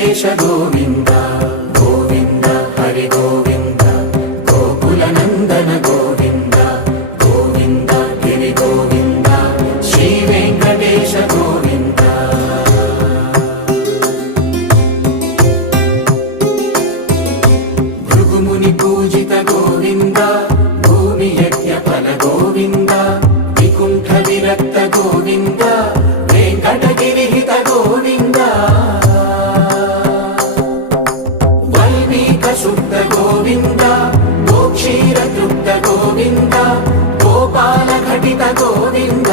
వెంకటేశ గోవింద గోవింద హరి గోవింద గోకుల నందన గోవింద గోవింద గిరి గోవింద శ్రీ వెంకటేశ గోవింద భృగుముని పూజిత గోవింద భూమి యజ్ఞ ఫల గోవింద వికుంఠ విరక్త గోవింద వెంకటగిరిహిత గోవింద వల్మీక శుద్ధ గోవింద గోక్షీర తృప్త గోవింద గోపాల ఘటిత గోవింద